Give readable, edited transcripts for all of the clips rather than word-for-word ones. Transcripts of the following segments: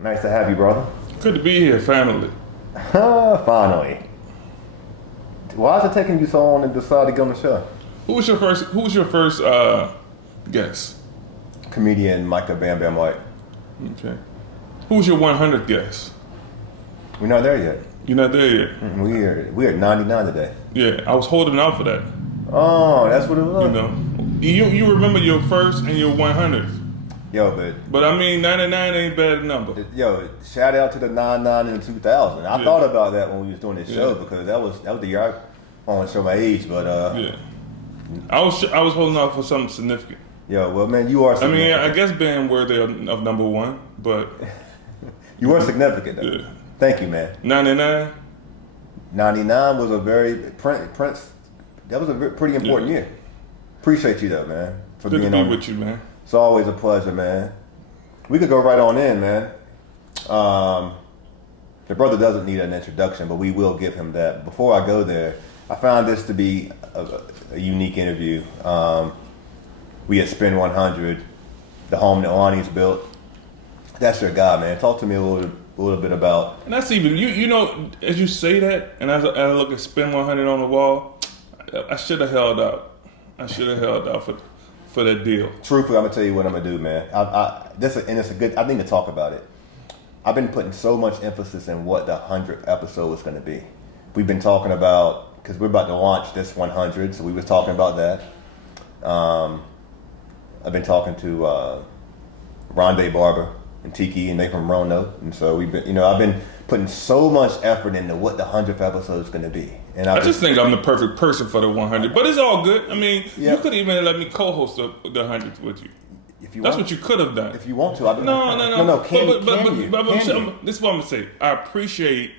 Nice to have you, brother. Good to be here, finally. Finally. Why is it taking you so long to decide to go on the show? Who was your first guest? Comedian Micah Bam Bam White. Okay. Who was your 100th guest? We're not there yet. You're not there yet? We're at 99 today. Yeah, I was holding out for that. Oh, that's what it was? You know, you remember your first and your 100th. Yo, but I mean, 99 ain't bad number. Yo, shout out to the 99 and the 2000. I thought about that when we was doing this show because that was the year I want to show my age, but I was holding out for something significant. Yo, well, man, you are significant. I mean, I guess being worthy of number one, but you were significant, though. Yeah. Thank you, man. 99? 99 was a very Prince. That was a pretty important year. Appreciate you though, man, for Good being to be on. with you, man. It's always a pleasure, man. We could go right on in, man. The brother doesn't need an introduction, but we will give him that. Before I go there, I found this to be a unique interview. We at Spin 100, the home that Lonnie's built. That's your guy, man. Talk to me a little bit about. And that's even you know, as you say that, and as I look at Spin 100 on the wall, I should have held out. I should have held out for that deal. Truthfully, I'm gonna tell you what I'm gonna do, man. It's a good. I think to talk about it. I've been putting so much emphasis in what the 100th episode is gonna be. We've been talking about because we're about to launch this 100, so we was talking about that. I've been talking to Rondé Barber and Tiki, and they from Roanoke, and so we've been. I've been putting so much effort into what the 100th episode is gonna be. And I just think I'm the perfect person for the 100, but it's all good. I mean, you could even let me co-host the 100th with you. If you That's want, what you could have done. If you want to, I don't No. Can you? This is what I'm gonna say. I appreciate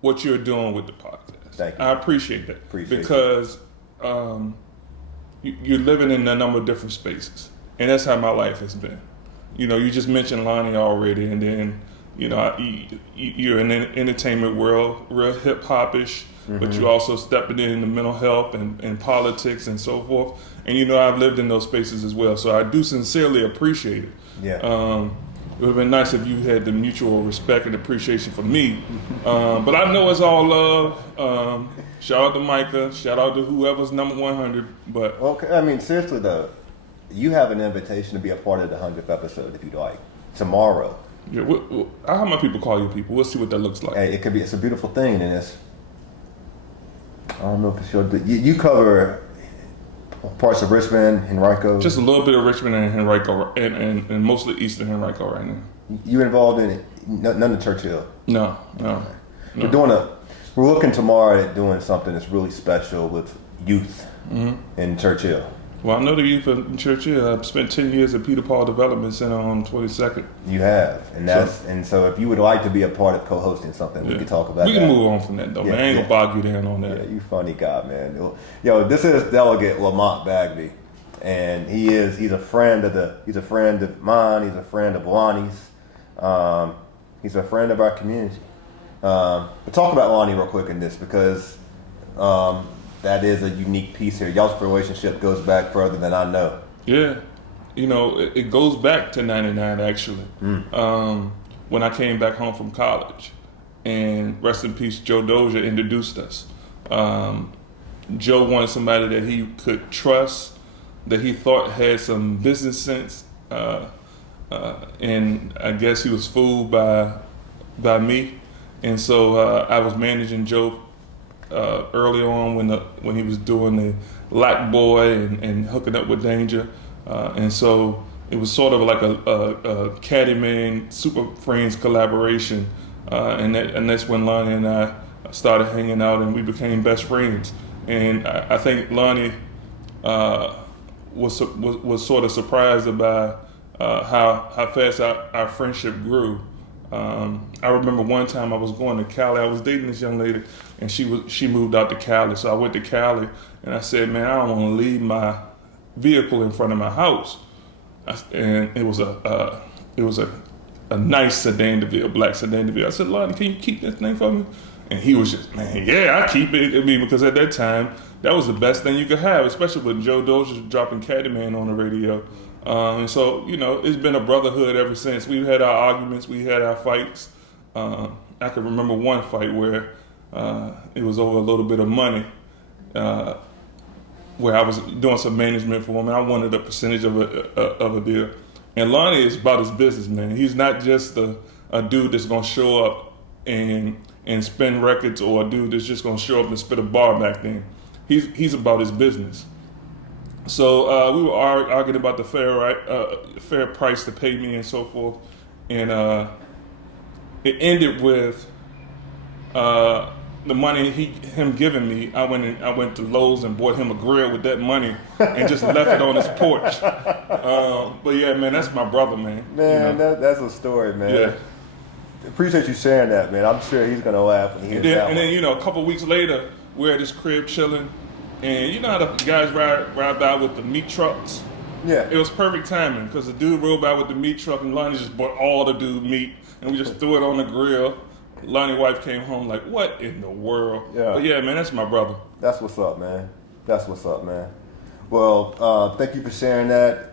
what you're doing with the podcast. Thank you. I appreciate that because you're living in a number of different spaces, and that's how my life has been. You just mentioned Lonnie already, and then you're in the entertainment world, real hip hop-ish. Mm-hmm. But you also stepping in the mental health and politics and so forth. And I've lived in those spaces as well. So I do sincerely appreciate it. Yeah. It would have been nice if you had the mutual respect and appreciation for me. But I know it's all love. Shout out to Micah. Shout out to whoever's number 100. But okay, I mean, seriously though, you have an invitation to be a part of the 100th episode if you'd like. Tomorrow. Yeah. How many people call you people? We'll see what that looks like. Hey, it's a beautiful thing, and I don't know if it's your. You cover parts of Richmond, Henrico. Just a little bit of Richmond and Henrico, and mostly Eastern Henrico right now. You involved in it? None of Churchill. No. We're looking tomorrow at doing something that's really special with youth in Churchill. Well, I know the youth in Churchill. I've spent 10 years at Peter Paul Development Center on 22nd. You have, and so if you would like to be a part of co-hosting something, we could talk about that. We can move on from that, though, man. I ain't gonna bog you down on that. Yeah, you funny guy, man. Yo, this is Delegate Lamont Bagby, and he's a friend of mine. He's a friend of Lonnie's. He's a friend of our community. But talk about Lonnie real quick in this because. That is a unique piece here. Y'all's relationship goes back further than I know. Yeah. It goes back to 99 actually. When I came back home from college. And rest in peace, Joe Dozier introduced us. Joe wanted somebody that he could trust, that he thought had some business sense. And I guess he was fooled by me. And so I was managing Joe early on when he was doing the Lack Boy and hooking up with Danger, and so it was sort of like a Caddyman Super Friends collaboration, and that's when Lonnie and I started hanging out and we became best friends. And I think Lonnie was sort of surprised about how fast our friendship grew. I remember one time I was going to Cali. I was dating this young lady, and she moved out to Cali. So I went to Cali, and I said, "Man, I don't want to leave my vehicle in front of my house." And it was a nice sedan DeVille, black sedan DeVille. I said, "Lonnie, can you keep this thing for me?" And he was just, "Man, yeah, I keep it." I mean, because at that time, that was the best thing you could have, especially with Joe Dozier dropping Caddyman on the radio. And so, it's been a brotherhood ever since. We've had our arguments, we had our fights. I can remember one fight where it was over a little bit of money, where I was doing some management for him, and I wanted a percentage of a deal. And Lonnie is about his business, man. He's not just a dude that's gonna show up and spin records, or a dude that's just gonna show up and spit a bar back then. He's about his business. So we were arguing about the fair price to pay me and so forth, and it ended with the money him giving me. I went to Lowe's and bought him a grill with that money and just left it on his porch. But yeah, man, that's my brother, man. Man, that's a story, man. Yeah. Appreciate you sharing that, man. I'm sure he's gonna laugh when he hears that. And then a couple weeks later, we're at his crib chilling, and you know how the guys ride by with the meat trucks. Yeah. It was perfect timing because the dude rode by with the meat truck, and Lonnie just bought all the dude meat, and we just threw it on the grill. Lonnie's wife came home like, what in the world? Yeah. But yeah, man, that's my brother. That's what's up, man. That's what's up, man. Well, thank you for sharing that.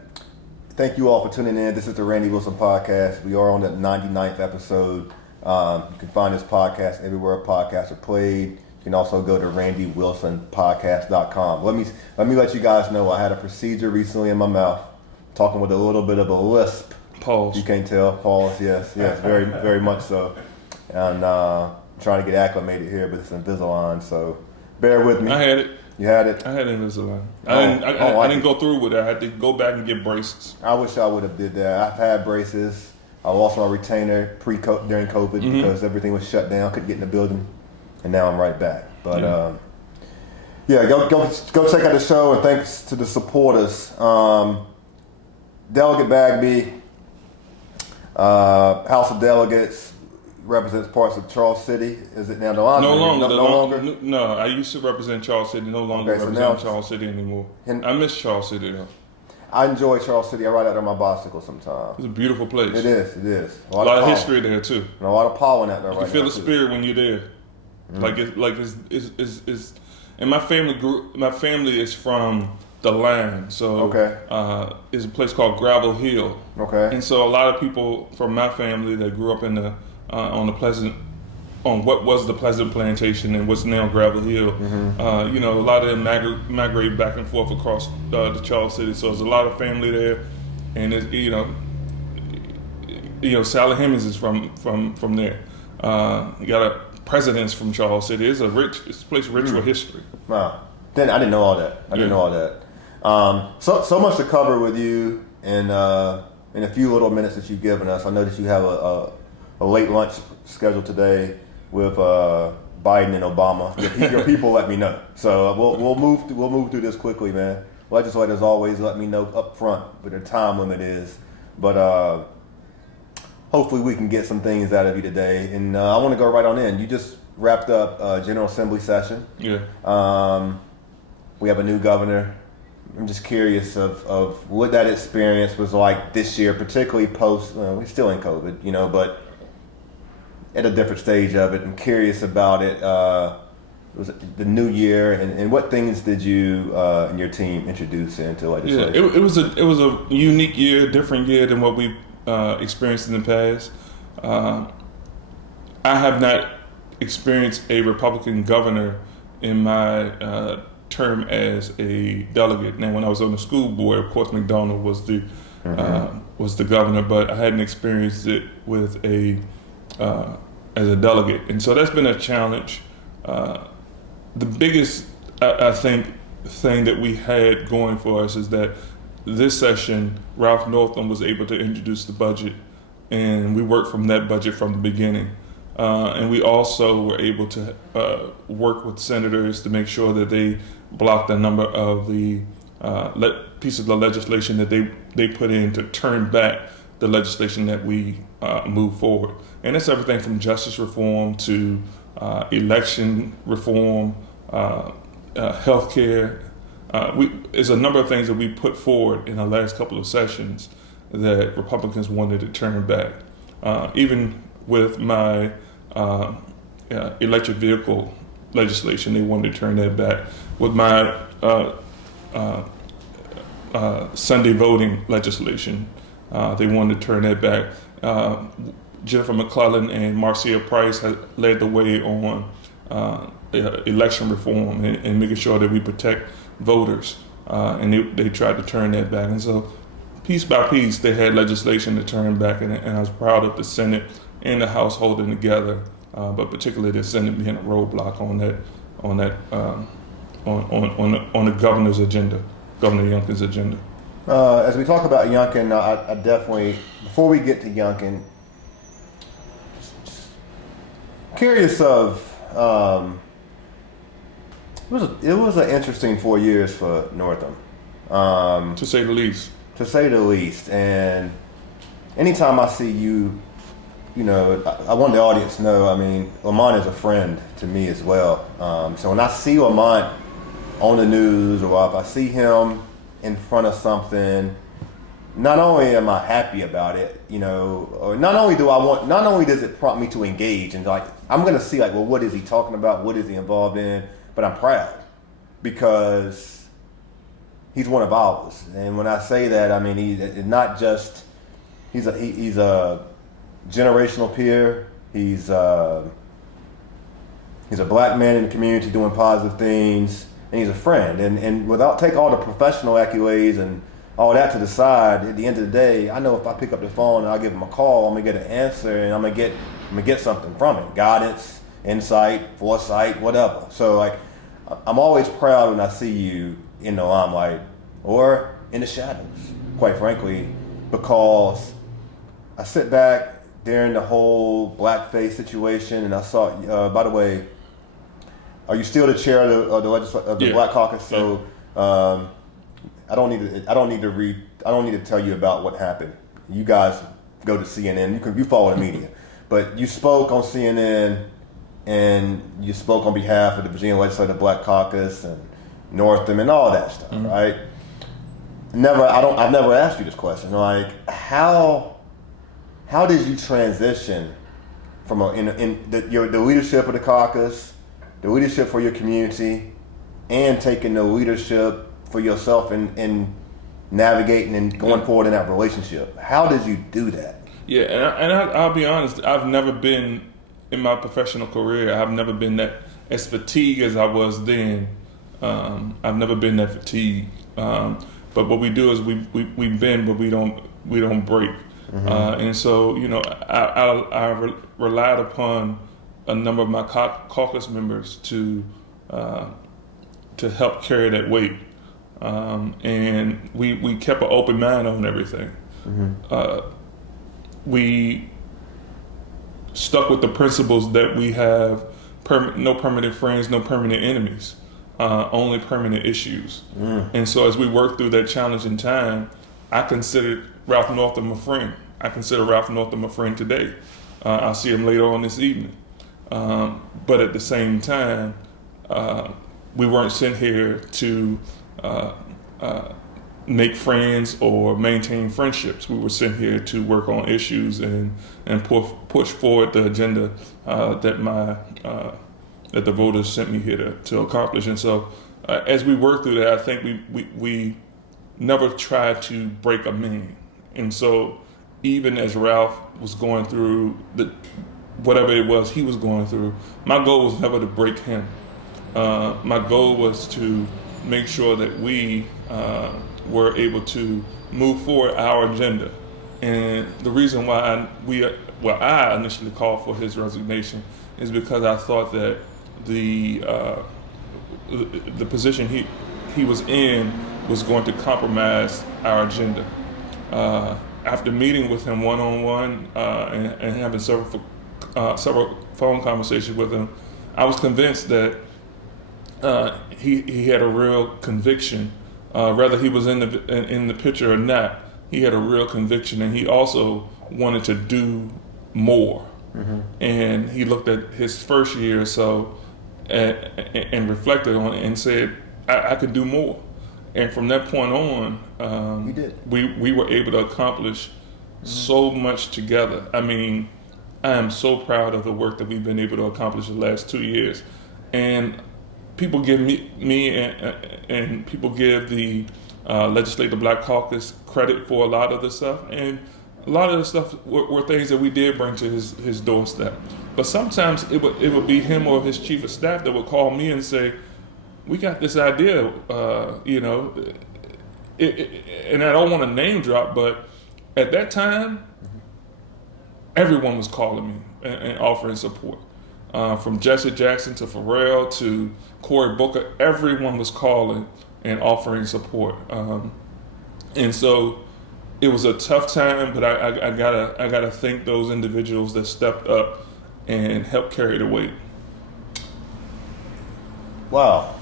Thank you all for tuning in. This is the Randy Wilson Podcast. We are on the 99th episode. You can find this podcast everywhere podcasts are played. You can also go to randywilsonpodcast.com. Let me let you guys know I had a procedure recently in my mouth, talking with a little bit of a lisp. Pause. You can't tell. Pause. Yes, very, very much so. And trying to get acclimated here, but it's Invisalign, so bear with me. I had it. You had it? I had Invisalign. I didn't go through with it. I had to go back and get braces. I wish I would have did that. I've had braces. I lost my retainer during COVID because everything was shut down. Couldn't get in the building, and now I'm right back. But go check out the show, and thanks to the supporters. Delegate Bagby, House of Delegates, represents parts of Charles City. Is it now no longer? No longer. No, I used to represent Charles City. No longer represent Charles City anymore. I miss Charles City though. I enjoy Charles City. I ride out there on my bicycle sometimes. It's a beautiful place. It is. A lot of history there too. And a lot of pollen out there right now. You feel the spirit when you're there. It's and my family is from the land. So it's a place called Gravel Hill. Okay. And so a lot of people from my family that grew up in the on what was the Pleasant Plantation and what's now Gravel Hill. A lot of them migrate back and forth across the Charles City. So there's a lot of family there, and it's, Sally Hemings is from there. You got presidents from Charles City. It's a place rich with history. Wow. Then I didn't know all that. I didn't know all that. So much to cover with you in a few little minutes that you've given us. I know that you have a late lunch scheduled today with Biden and Obama. Your people let me know. So we'll move through this quickly, man. Legislators always let me know up front what their time limit is. But hopefully we can get some things out of you today. And I want to go right on in. You just wrapped up General Assembly session. Yeah. We have a new governor. I'm just curious of what that experience was like this year, particularly post. We're still in COVID, but at a different stage of it. I'm curious about it. It was the new year, and what things did you and your team introduce into legislation? Yeah, it was a unique year, different year than what we've experienced in the past. I have not experienced a Republican governor in my term as a delegate. Now, when I was on the school board, of course, McDonald was the governor, but I hadn't experienced it with as a delegate, and so that's been a challenge. The biggest, I think, thing that we had going for us is that this session, Ralph Northam was able to introduce the budget, and we worked from that budget from the beginning. And we also were able to work with senators to make sure that they blocked a number of the pieces of the legislation that they put in to turn back the legislation that we move forward. And it's everything from justice reform to election reform, healthcare. There's a number of things that we put forward in the last couple of sessions that Republicans wanted to turn back. Even with my electric vehicle legislation, they wanted to turn that back. With my Sunday voting legislation. They wanted to turn that back. Jennifer McClellan and Marcia Price had led the way on election reform and making sure that we protect voters. And they tried to turn that back. And so piece by piece, they had legislation to turn back. And I was proud of the Senate and the House holding together, but particularly the Senate being a roadblock on the governor's agenda, Governor Youngkin's agenda. As we talk about Youngkin, I definitely, before we get to Youngkin, curious of, it was an interesting 4 years for Northam. To say the least. To say the least. And anytime I see you, I want the audience to know, Lamont is a friend to me as well. So when I see Lamont on the news, or if I see him in front of something, not only am I happy about it, or not only does it prompt me to engage and I'm going to see well, what is he talking about? What is he involved in? But I'm proud because he's one of ours. And when I say that, he's not just, he's a generational peer. He's a black man in the community doing positive things, and he's a friend. And without take all the professional accolades and all that to the side, at the end of the day, I know if I pick up the phone and I give him a call, I'm gonna get an answer, and I'm gonna get something from it: guidance, insight, foresight, whatever. So I'm always proud when I see you in the limelight or in the shadows, quite frankly, because I sit back during the whole blackface situation, and I saw. By the way, are you still the chair of the Black Caucus? So I don't need to tell you about what happened. You guys go to CNN. You follow the media, but you spoke on CNN, and you spoke on behalf of the Virginia Legislative Black Caucus and Northam and all that stuff, right? I've never asked you this question. How did you transition from the leadership of the caucus, the leadership for your community, and taking the leadership for yourself and navigating and going forward in that relationship? How did you do that? Yeah, and I'll be honest, I've never been, in my professional career, I've never been that as fatigued as I was then. I've never been that fatigued. But what we do is we bend, but we don't break. Mm-hmm. And so, I relied upon a number of my caucus members to help carry that weight. And we kept an open mind on everything. Mm-hmm. We stuck with the principles that we have: no permanent friends, no permanent enemies, only permanent issues. Mm. And so as we worked through that challenging time, I considered Ralph Northam a friend. I consider Ralph Northam a friend today. I'll see him later on this evening. But at the same time, we weren't sent here to make friends or maintain friendships. We were sent here to work on issues and push forward the agenda that the voters sent me here to accomplish. And so as we worked through that, I think we never tried to break a man. And so even as Ralph was going through whatever it was he was going through, my goal was never to break him. My goal was to make sure that we were able to move forward our agenda. And the reason why I initially called for his resignation is because I thought that the position he was in was going to compromise our agenda. After meeting with him one-on-one and having several phone conversations with him, I was convinced that he had a real conviction, whether he was in the picture or not. He had a real conviction, and he also wanted to do more. Mm-hmm. And he looked at his first year or so and reflected on it and said, I could do more. And from that point on, he did. We were able to accomplish so much together. I am so proud of the work that we've been able to accomplish the last 2 years. And people give me and people give the Legislative Black Caucus credit for a lot of the stuff, and a lot of the stuff were things that we did bring to his doorstep. But sometimes it would be him or his chief of staff that would call me and say, "We got this idea, you know," and I don't want to name drop, but at that time, everyone was calling me and offering support. From Jesse Jackson to Pharrell to Cory Booker, everyone was calling and offering support. And so it was a tough time, but I gotta thank those individuals that stepped up and helped carry the weight. Wow.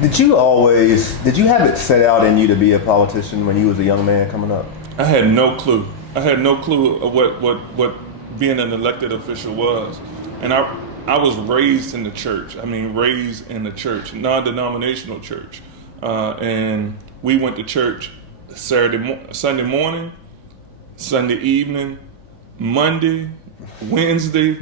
Did you have it set out in you to be a politician when you was a young man coming up? I had no clue. I had no clue of what being an elected official was. And I was raised in the church. I mean, raised in the church, non-denominational church. And we went to church Sunday morning, Sunday evening, Monday, Wednesday,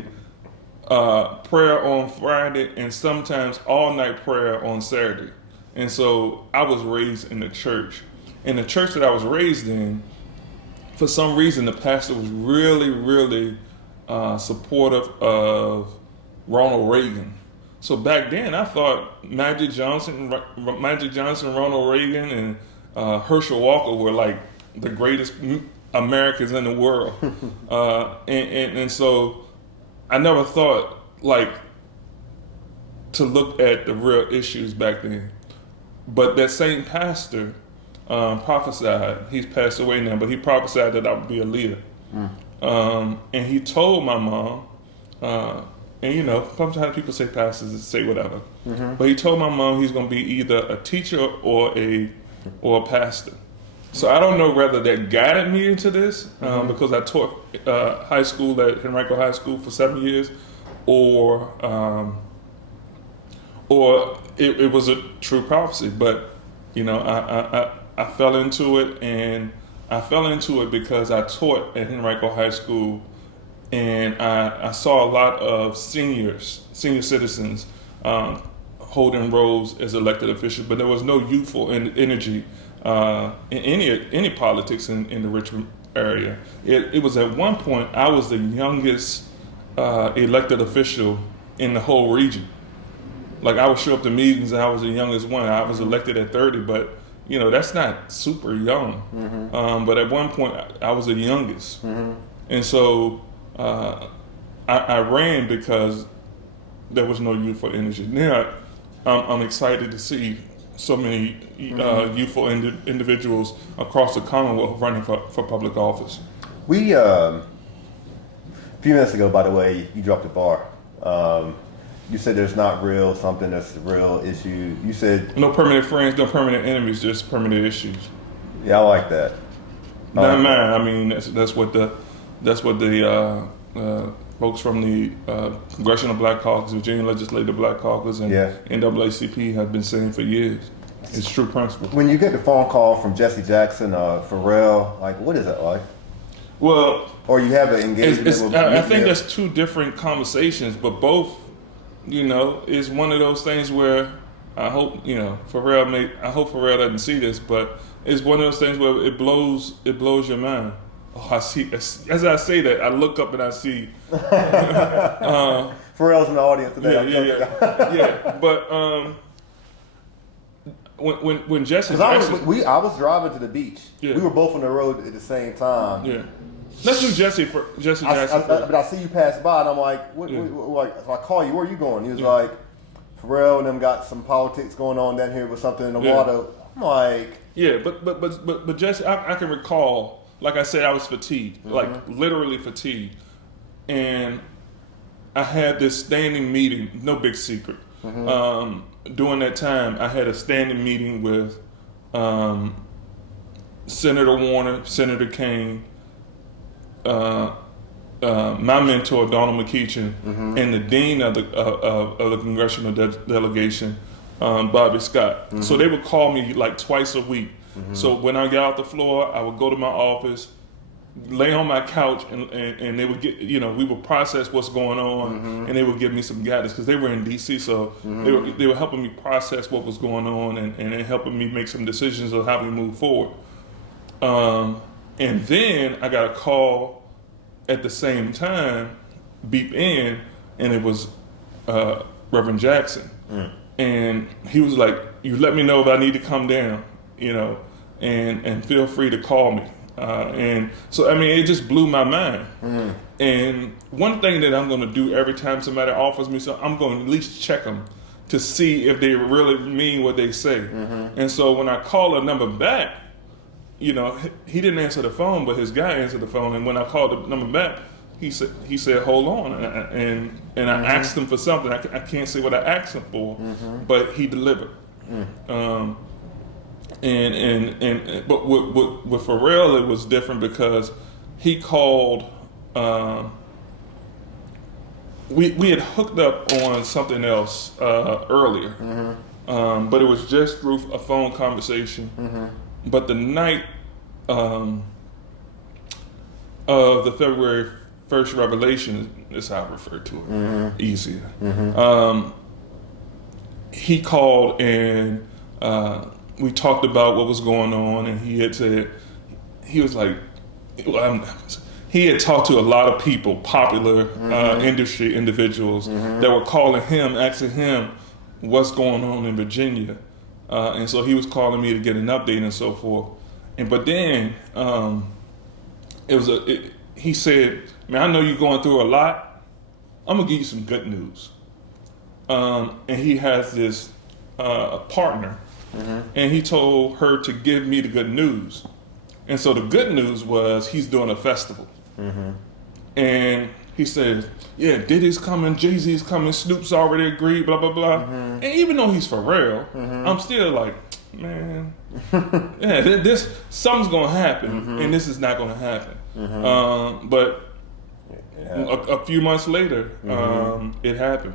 prayer on Friday, and sometimes all-night prayer on Saturday. And so I was raised in the church. In the church that I was raised in, for some reason, the pastor was really, really supportive of Ronald Reagan. So back then, I thought Magic Johnson, Ronald Reagan, and Herschel Walker were like the greatest Americans in the world. And so I never thought like to look at the real issues back then. But that same pastor prophesied, he's passed away now, but he prophesied that I would be a leader. And he told my mom, and you know, sometimes people say pastors say whatever, but he told my mom he's going to be either a teacher or a pastor. So I don't know whether that guided me into this, because I taught high school at Henrico High School for 7 years, or it was a true prophecy. But you know, I fell into it, and I fell into it because I taught at Henrico High School, and I saw a lot of senior citizens holding roles as elected officials, but there was no youthful energy in any politics in the Richmond area. It was at one point I was the youngest elected official in the whole region. Like I would show up to meetings and I was the youngest one. I was elected at 30, but you know, that's not super young. But at one point I was the youngest. And so I ran because there was no youthful energy. Now I'm excited to see so many youthful individuals across the Commonwealth running for public office. We, a few minutes ago, by the way, you dropped a bar. You said there's not something that's a real issue. You said no permanent friends, no permanent enemies, just permanent issues. Yeah, I like that. Not mine. I mean, that's what the folks from the Congressional Black Caucus, Virginia Legislative Black Caucus, and NAACP have been saying for years. It's true principle. When you get the phone call from Jesse Jackson, Pharrell, like, what is that like? Well, or you have an engagement. I think that's two different conversations, but both. You know, it's one of those things where I hope, you know, I hope Pharrell doesn't see this, but it's one of those things where it blows your mind. Oh, I see. As I say that, I look up and I see Pharrell's in the audience today. Yeah. But when Jesse, I was driving to the beach. Yeah. We were both on the road at the same time. Yeah. Let's do Jesse Jackson. But I see you pass by, and I'm like, what, so I call you. Where are you going? He was like, Pharrell and them got some politics going on down here with something in the water. I'm like, yeah, but Jesse, I can recall. Like I said, I was fatigued, like literally fatigued, and I had this standing meeting. No big secret. During that time, I had a standing meeting with Senator Warner, Senator Kane. My mentor Donald McKeechin and the dean of the congressional delegation, Bobby Scott. So they would call me like twice a week. So when I got off the floor, I would go to my office, lay on my couch and they would get, we would process what's going on, and they would give me some guidance because they were in DC, so they were helping me process what was going on and helping me make some decisions on how we move forward. And then I got a call at the same time, beep in, and it was Reverend Jackson. And he was like, you let me know if I need to come down, and feel free to call me. And so, it just blew my mind. And one thing that I'm going to do every time somebody offers me something, I'm going to at least check them to see if they really mean what they say. And so when I call a number back, he didn't answer the phone, but his guy answered the phone. And when I called the number back, he said, hold on. And I asked him for something. I can't say what I asked him for, but he delivered. But with Pharrell, it was different because he called. We had hooked up on something else earlier, but it was just through a phone conversation. But the night of the February 1st revelation, is how I refer to it, easier. He called and we talked about what was going on, and he had said, he was like, he had talked to a lot of people, popular industry individuals that were calling him, asking him what's going on in Virginia. And so he was calling me to get an update and so forth. But then he said, man, I know you're going through a lot. I'm gonna give you some good news. And he has this partner, and he told her to give me the good news. And so the good news was he's doing a festival. And he said, yeah, Diddy's coming, Jay-Z's coming, Snoop's already agreed, blah, blah, blah. And even though he's Pharrell, I'm still like, man, this something's gonna happen, and this is not gonna happen. But a few months later, it happened.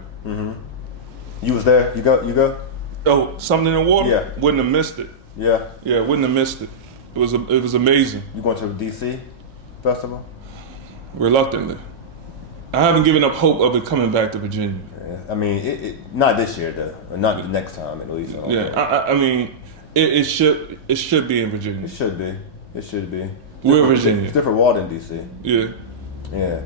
You was there? You go? Oh, something in the water? Yeah. Wouldn't have missed it. Yeah. Yeah, wouldn't have missed it. It was amazing. You going to the DC festival? Reluctantly. I haven't given up hope of it coming back to Virginia. Yeah. It not this year though, or not the next time at least. It should be in Virginia. It should be. We're Virginia. It's different water in DC. Yeah. Yeah.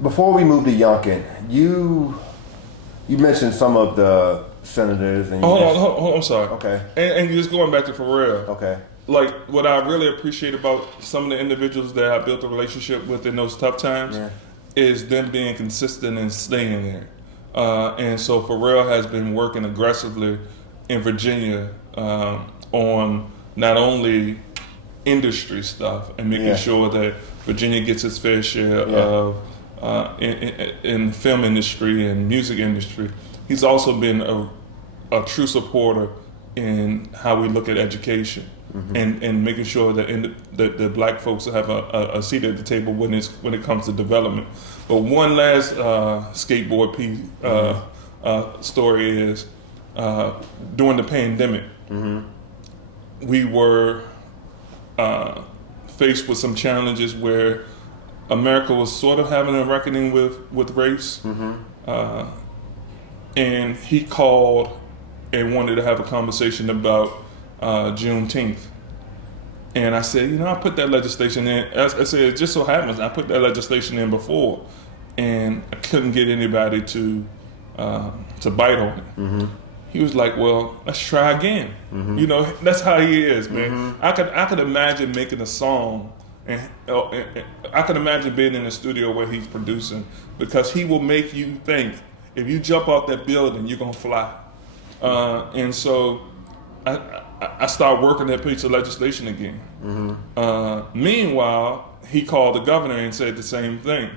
Before we move to Youngkin, you mentioned some of the senators. And hold on, I'm sorry. Okay. And just going back to Pharrell. Okay. Like, what I really appreciate about some of the individuals that I built a relationship with in those tough times is them being consistent and staying there. And so Pharrell has been working aggressively in Virginia on not only industry stuff and making sure that Virginia gets its fair share of in the film industry and music industry. He's also been a true supporter in how we look at education and making sure that the black folks have a seat at the table when it comes to development. But one last skateboard piece story is during the pandemic, we were faced with some challenges where America was sort of having a reckoning with race. And he called and wanted to have a conversation about Juneteenth. And I said, I put that legislation in. I said, it just so happens I put that legislation in before, and I couldn't get anybody to bite on it. He was like, well, let's try again. That's how he is, man. I could imagine making a song, and I could imagine being in the studio where he's producing, because he will make you think, if you jump off that building, you're gonna fly. And so I started working that piece of legislation again. Meanwhile, he called the governor and said the same thing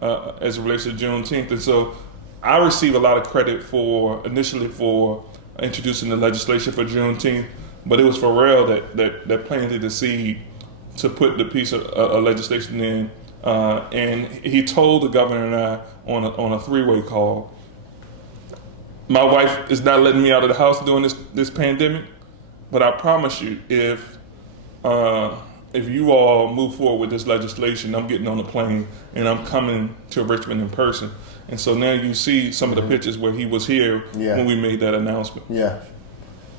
as it relates to Juneteenth. And so I received a lot of credit initially for introducing the legislation for Juneteenth, but it was Pharrell that planted the seed to put the piece of legislation in. And he told the governor and I on a three-way call, my wife is not letting me out of the house during this pandemic, but I promise you, if if you all move forward with this legislation, I'm getting on a plane and I'm coming to Richmond in person. And so now you see some of the pictures where he was here when we made that announcement. Yeah.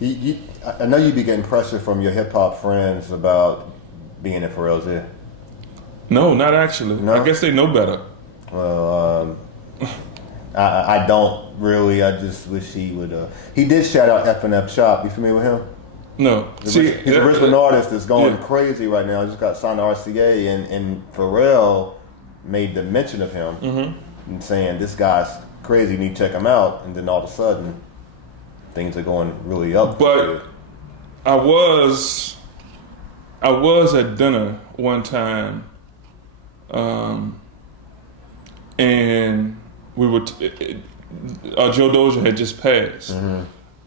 I know you be getting pressure from your hip hop friends about being in Pharrell's ear. No, not actually. No? I guess they know better. Well, I don't really. I just wish he would. He did shout out F&F Shop. You familiar with him? No. He's a Richmond artist that's going crazy right now. He just got signed to RCA, and Pharrell made the mention of him and saying, this guy's crazy, you need to check him out. And then all of a sudden, things are going really up. But I was at dinner one time, and we were Joe Dozier had just passed,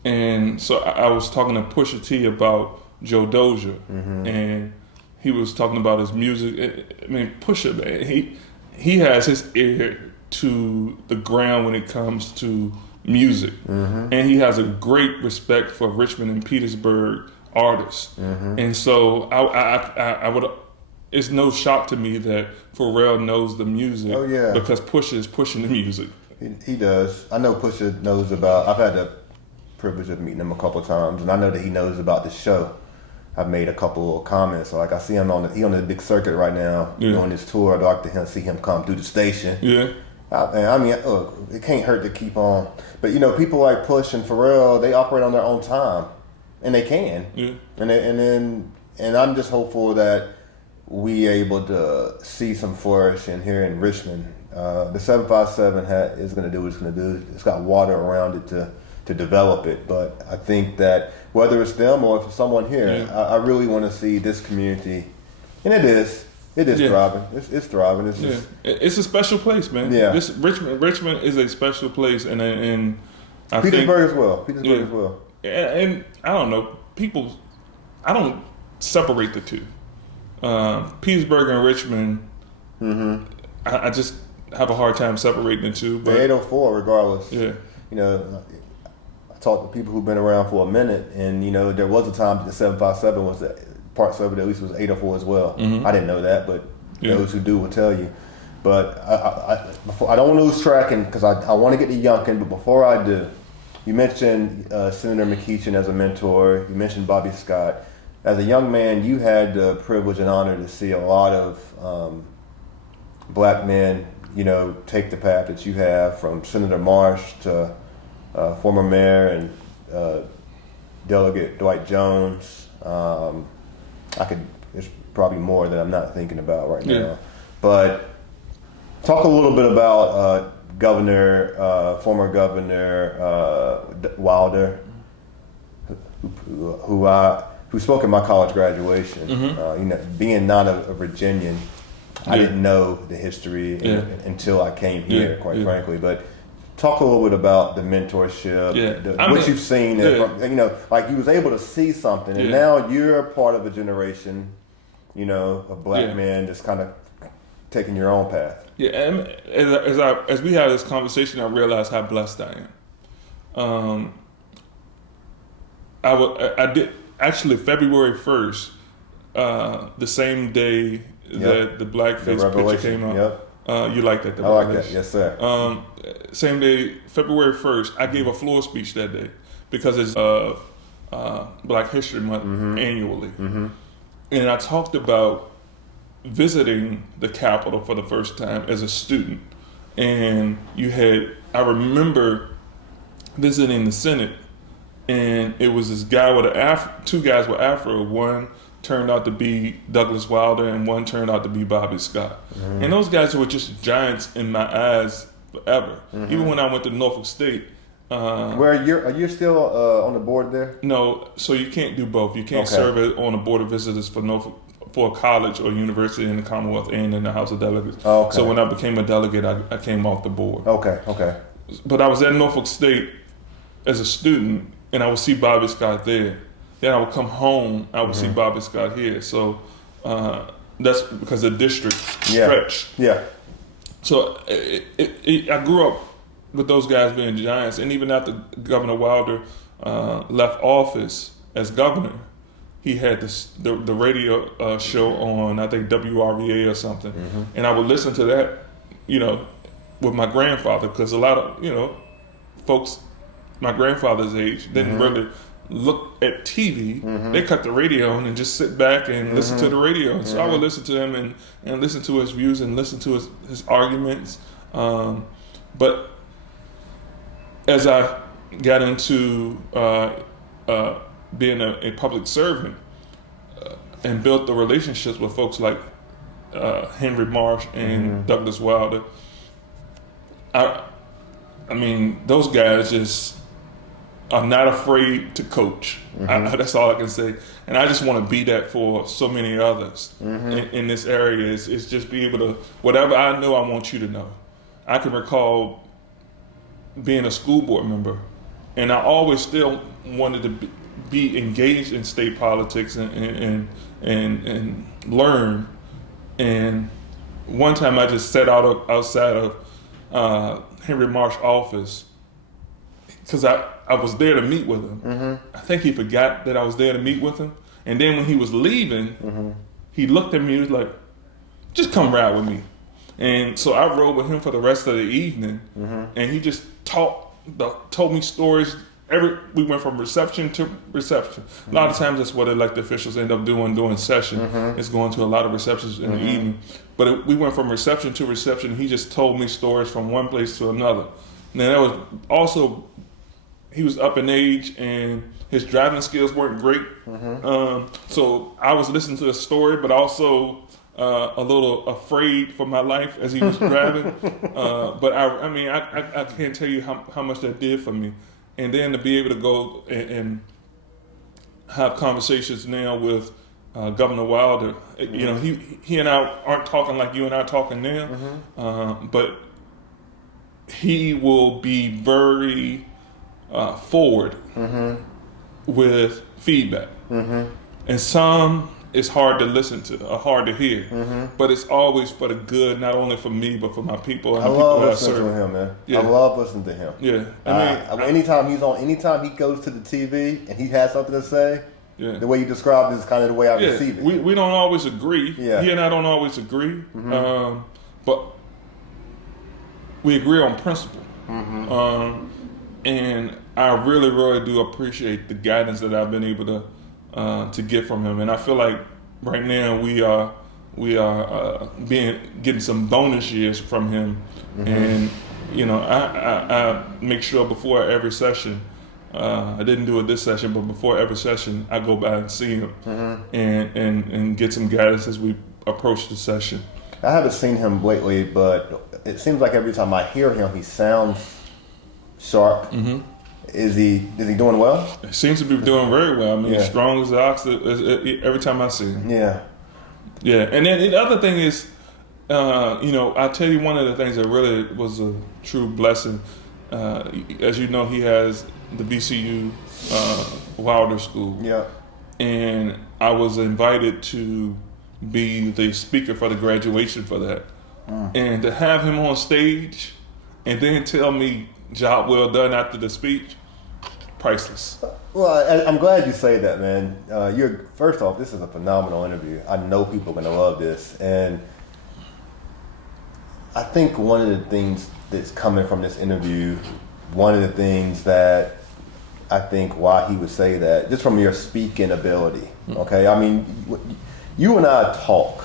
and so I was talking to Pusha T about Joe Dozier, and he was talking about his music. I mean, Pusha, man, he has his ear to the ground when it comes to music, and he has a great respect for Richmond and Petersburg artists, and so I would. It's no shock to me that Pharrell knows the music because Pusha is pushing the music. He does. I know Pusha knows about. I've had the privilege of meeting him a couple of times, and I know that he knows about the show. I've made a couple of comments. So like I see him on the big circuit right now doing his tour. I'd like to see him come through the station. Yeah. I mean, look, it can't hurt to keep on. But people like Push and Pharrell, they operate on their own time, and they can. Yeah. And I'm just hopeful that we able to see some flourishing here in Richmond. The 757 is going to do what it's going to do. It's got water around it to develop it. But I think that whether it's them or if it's someone here, I really want to see this community, and it is thriving. It's thriving. It's just, it's a special place, man. Yeah, this Richmond is a special place, and I Petersburg as well. Petersburg as well. And I don't know, I don't separate the two. Petersburg and Richmond, I just have a hard time separating the two. But the 804, regardless. Yeah. I talked to people who've been around for a minute, and there was a time that the 757 was parts of it at least was 804 as well. I didn't know that, but those who do will tell you. But I don't want to lose track, because I want to get to Youngkin. But before I do, you mentioned Senator McEachin as a mentor. You mentioned Bobby Scott. As a young man, you had the privilege and honor to see a lot of black men, take the path that you have, from Senator Marsh to former mayor and Delegate Dwight Jones. There's probably more that I'm not thinking about right now. But talk a little bit about former Governor Wilder, who spoke at my college graduation. Being not a Virginian, I didn't know the history until I came here, quite frankly. But talk a little bit about the mentorship, what you've seen. Like you was able to see something, and now you're a part of a generation, of black men just kind of taking your own path. Yeah, and as we have this conversation, I realize how blessed I am. I did. Actually, February 1st, the same day that the blackface picture came out. You like that? I like that, yes sir. Same day, February 1st, I gave a floor speech that day because it's Black History Month annually. And I talked about visiting the Capitol for the first time as a student. And I remember visiting the Senate, and it was this guy with two guys with afro. One turned out to be Douglas Wilder, and one turned out to be Bobby Scott. And those guys were just giants in my eyes forever. Even when I went to Norfolk State. Are you still on the board there? No, so you can't do both. You can't serve on a board of visitors for Norfolk, for a college or university in the Commonwealth and in the House of Delegates. So when I became a delegate, I came off the board. Okay. But I was at Norfolk State as a student, and I would see Bobby Scott there. Then I would come home, I would see Bobby Scott here. So that's because the district stretched. Yeah. So I grew up with those guys being giants, and even after Governor Wilder left office as governor, he had the radio show on, I think WRVA or something, and I would listen to that, with my grandfather, because a lot of folks my grandfather's age didn't really look at TV. They cut the radio on and just sit back and listen to the radio. So I would listen to him and listen to his views and listen to his arguments. But as I got into being a public servant and built the relationships with folks like Henry Marsh and Douglas Wilder, I mean, those guys just are not afraid to coach. That's all I can say. And I just want to be that for so many others in this area. Is just be able to, whatever I know, I want you to know. I can recall being a school board member, and I always still wanted to be engaged in state politics and learn. And one time I just sat outside of Henry Marsh's office, because I was there to meet with him. I think he forgot that I was there to meet with him. And then when he was leaving, he looked at me and was like, just come ride with me. And so I rode with him for the rest of the evening. And he just told me stories. We went from reception to reception. A lot of times that's what elected officials end up doing during session. Is going to a lot of receptions in the evening. But we went from reception to reception. He just told me stories from one place to another. And that was also, he was up in age and his driving skills weren't great. So I was listening to the story, but also a little afraid for my life as he was driving. But I can't tell you how much that did for me. And then to be able to go and have conversations now with Governor Wilder, he and I aren't talking like you and I are talking now, but he will be very forward with feedback. And some is hard to listen to, or hard to hear, but it's always for the good, not only for me, but for my people. And I the love people listening to him, man. I love listening to him. Anytime he goes to the TV and he has something to say, the way you described it is kind of the way I receive it. We don't always agree. He and I don't always agree, but we agree on principle. And I really, really do appreciate the guidance that I've been able to get from him. And I feel like right now we are getting some bonus years from him. And I make sure before every session, I didn't do it this session, but before every session I go by and see him and get some guidance as we approach the session. I haven't seen him lately, but it seems like every time I hear him, he sounds sharp. Is he doing well? He seems to be doing very well. I mean, strong as the ox every time I see him. Yeah. And then the other thing is, I'll tell you one of the things that really was a true blessing. As you know, he has the VCU Wilder School. And I was invited to be the speaker for the graduation for that. And to have him on stage and then tell me, job well done after the speech, priceless. Well, I'm glad you say that, man. First off, this is a phenomenal interview. I know people are going to love this. And I think one of the things that's coming from this interview, one of the things that I think why he would say that, just from your speaking ability, okay? I mean, you and I talk.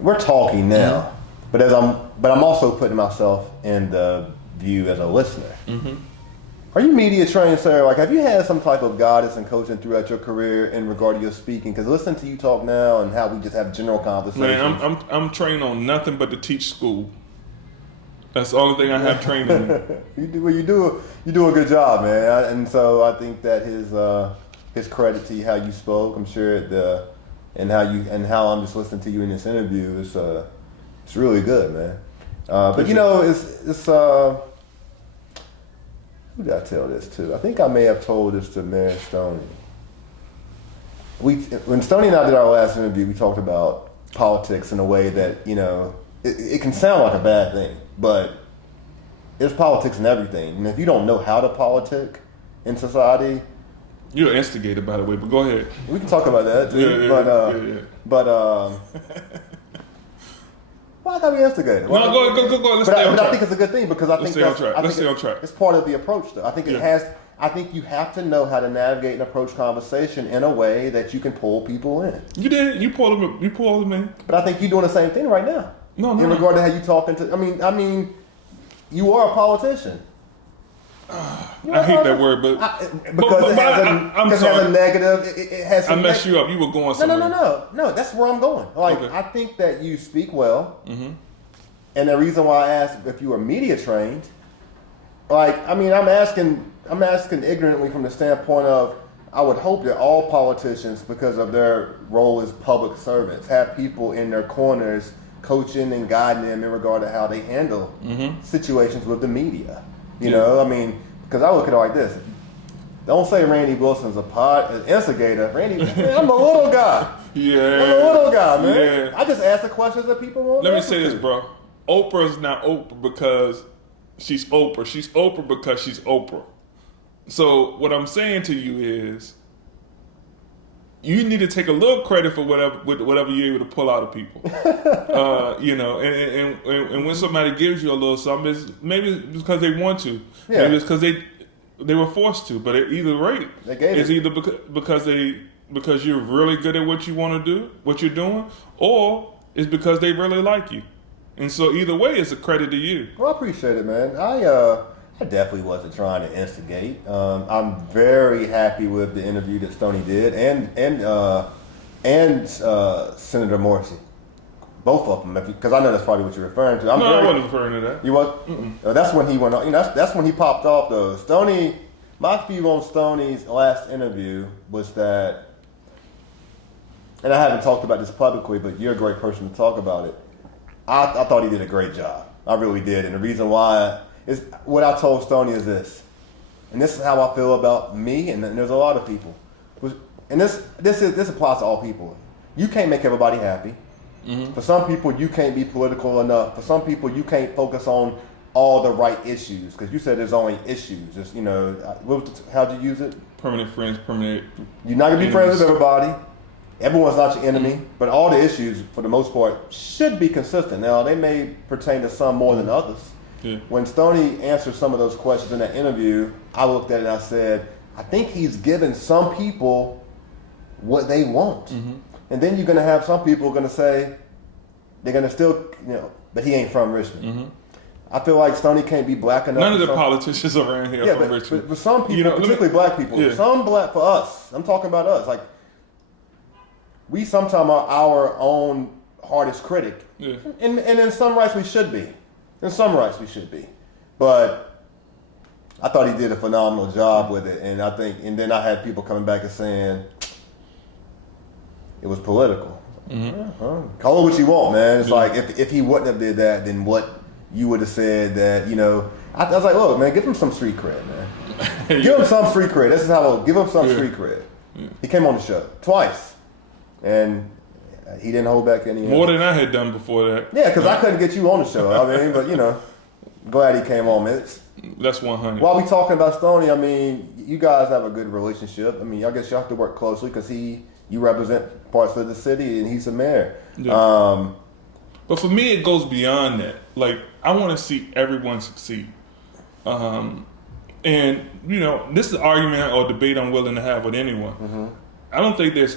We're talking now, but I'm also putting myself in the view as a listener. Are you media trained, sir? Like, have you had some type of guidance and coaching throughout your career in regard to your speaking? Because listening to you talk now and how we just have general conversations. Man, I'm trained on nothing but to teach school. That's the only thing I have training in. You do a good job, man. And so I think that his credit to how you spoke, I'm sure and how I'm just listening to you in this interview it's really good, man. But it's who did I tell this to? I think I may have told this to Mayor Stoney. When Stoney and I did our last interview, we talked about politics in a way that, it can sound like a bad thing, but there's politics in everything. And if you don't know how to politic in society, You're an instigator, by the way, but go ahead. We can talk about that too. Yeah. But why gotta be instigated? No, go. Let's stay on track. I think it's a good thing because Let's stay on track. It's part of the approach, though. I think it has. I think you have to know how to navigate and approach conversation in a way that you can pull people in. You did. You pulled them in. But I think you're doing the same thing right now. No. In regard to how you talking to. I mean, you are a politician. I hate that word, but because it has a negative. It has. I messed you up. You were going somewhere. No. That's where I'm going. Like okay. I think that you speak well, mm-hmm. and the reason why I asked if you were media trained, like I'm asking ignorantly from the standpoint of I would hope that all politicians, because of their role as public servants, have people in their corners coaching and guiding them in regard to how they handle mm-hmm. situations with the media. You know, because I look at it like this. Don't say Randy Wilson's an instigator. Randy, man, I'm a little guy. Yeah. I'm a little guy, man. Yeah. I just ask the questions that people want. Let me say this, bro. Oprah's not Oprah because she's Oprah. She's Oprah because she's Oprah. So what I'm saying to you is, you need to take a little credit for whatever you're able to pull out of people. You know, and when somebody gives you a little something, it's maybe because they want to. Yeah. Maybe it's because they were forced to. But at either rate, it's either because you're really good at what you want to do, what you're doing, or it's because they really like you. And so either way, it's a credit to you. Well, I appreciate it, man. I definitely wasn't trying to instigate. I'm very happy with the interview that Stoney did, and Senator Morrissey, both of them. Because I know that's probably what you're referring to. I wasn't referring to that. You what? That's when he went on. That's when he popped off. Though Stoney, my view on Stoney's last interview was that, and I haven't talked about this publicly, but you're a great person to talk about it. I thought he did a great job. I really did, and the reason why. Is what I told Stoney is this, and this is how I feel about me, and there's a lot of people, and this applies to all people. You can't make everybody happy. Mm-hmm. For some people, you can't be political enough. For some people, you can't focus on all the right issues because you said there's only issues. Just how'd you use it? Permanent friends, permanent. You're not gonna be friends with everybody. Everyone's not your enemy, but all the issues, for the most part, should be consistent. Now, they may pertain to some more than others. Yeah. When Stoney answered some of those questions in that interview, I looked at it and I said, I think he's given some people what they want. Mm-hmm. And then you're going to have some people going to say, they're going to still, but he ain't from Richmond. Mm-hmm. I feel like Stoney can't be black enough. None of the politicians around here are from Richmond. But some people, particularly black people, for us, I'm talking about us, like, we sometimes are our own hardest critic. Yeah. And in some rights we should be. In some rights we should be. But I thought he did a phenomenal job with it. And then I had people coming back and saying it was political. Mm-hmm. Call it what you want, man. It's like if he wouldn't have did that, then what you would have said that, I was like, look, man, give him some street cred, man. Give him some street cred. This is how give him some street cred. Yeah. He came on the show twice. And he didn't hold back any. More than I had done before that. Yeah, because I couldn't get you on the show. But glad he came on, man. That's 100. While we talking about Stoney, you guys have a good relationship. I guess you have to work closely because you represent parts of the city and he's the mayor. Yeah. But for me, it goes beyond that. Like, I want to see everyone succeed. And this is an argument or debate I'm willing to have with anyone. Mm-hmm. I don't think there's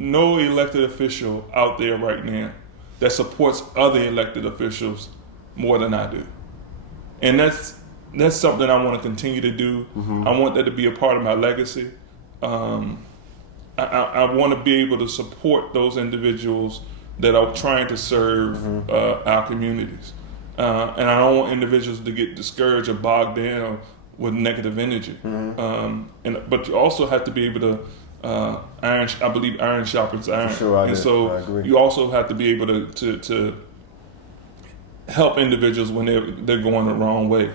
no elected official out there right now that supports other elected officials more than I do. And that's something I want to continue to do. Mm-hmm. I want that to be a part of my legacy. I want to be able to support those individuals that are trying to serve our communities. And I don't want individuals to get discouraged or bogged down with negative energy. Mm-hmm. But you also have to be able to I believe iron sharpens iron. Sure, so you also have to be able to help individuals when they're going the wrong way,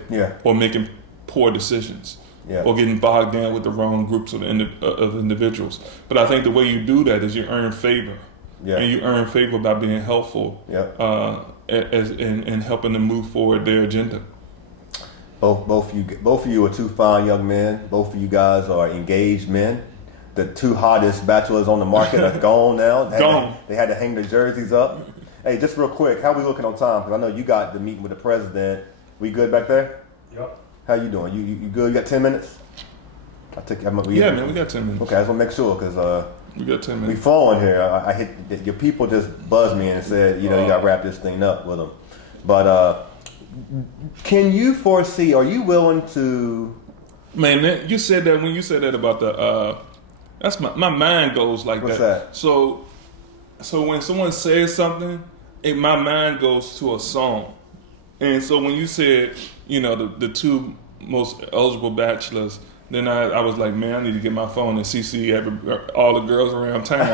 or making poor decisions, or getting bogged down with the wrong groups of individuals. But I think the way you do that is you earn favor, and you earn favor by being helpful, and helping them move forward their agenda. Both of you are two fine young men. Both of you guys are engaged men. The two hottest bachelors on the market are gone now. They had to hang their jerseys up. Hey, just real quick, how we looking on time? Because I know you got the meeting with the president. We good back there? Yep. How you doing? You good? You got 10 minutes? Man, we got 10 minutes. Okay, I just want to make sure because we got 10 minutes. We flowing here. I hit your people just buzzed me and said, you got to wrap this thing up with them. But can you foresee? Are you willing to? Man, you said that when you said that about the. That's my mind goes like What's that. So when someone says something, my mind goes to a song. And so when you said, the two most eligible bachelors, then I was like, man, I need to get my phone and CC all the girls around town.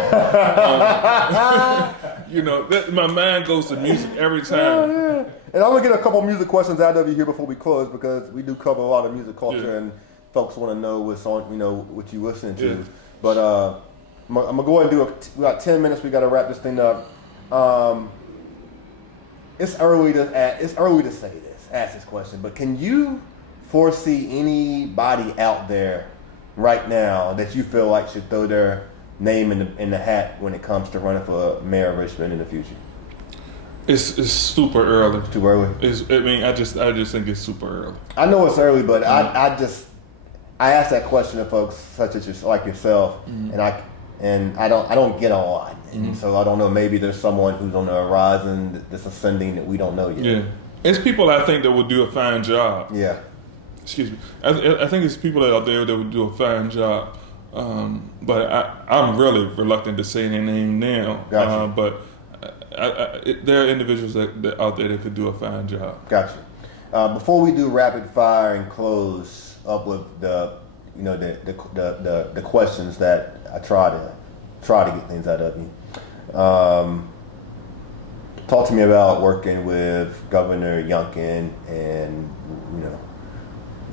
My mind goes to music every time. Yeah. And I'm gonna get a couple music questions out of you here before we close because we do cover a lot of music culture and folks want to know what's on, what you listening to. Yeah. But I'm gonna go ahead and we got 10 minutes. We got to wrap this thing up. It's early to ask this question, but can you foresee anybody out there right now that you feel like should throw their name in the hat when it comes to running for mayor of Richmond in the future? It's super early. It's too early. I just think it's super early. I know it's early, but I ask that question to folks such as yourself, and I don't get a lot, and so I don't know. Maybe there's someone who's on the horizon that's ascending that we don't know yet. Yeah, it's people I think that will do a fine job. Yeah. Excuse me. I think it's people out there that would do a fine job, but I'm really reluctant to say their name now. Gotcha. But there are individuals that out there that could do a fine job. Gotcha. Before we do rapid fire and close up with the questions that I try to get things out of you. Talk to me about working with Governor Youngkin and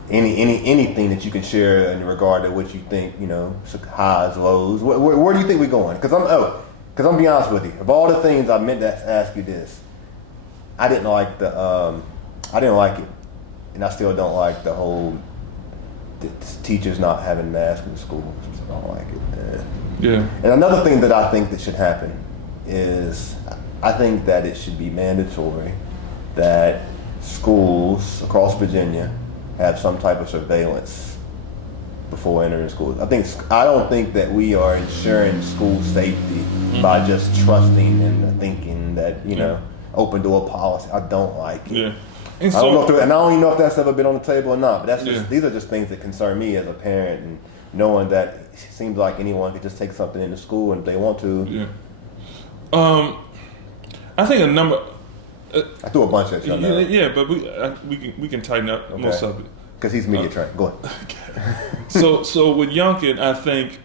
anything that you can share in regard to what you think highs, lows. Where do you think we're going? Because I'm be honest with you. Of all the things I meant to ask you this, I didn't like it, and I still don't like the whole teachers not having masks in schools. I don't like it. Yeah. And another thing that I think that should happen is I think that it should be mandatory that schools across Virginia have some type of surveillance before entering schools. I don't think that we are ensuring school safety by just trusting and thinking that open door policy. I don't like it. Yeah. And I don't even know if that's ever been on the table or not. But these are just things that concern me as a parent, and knowing that it seems like anyone could just take something into school and if they want to. Yeah. I think a number. I threw a bunch at you. Yeah, but we can tighten up most of it. Because he's media trained. Go ahead. So with Youngkin, I think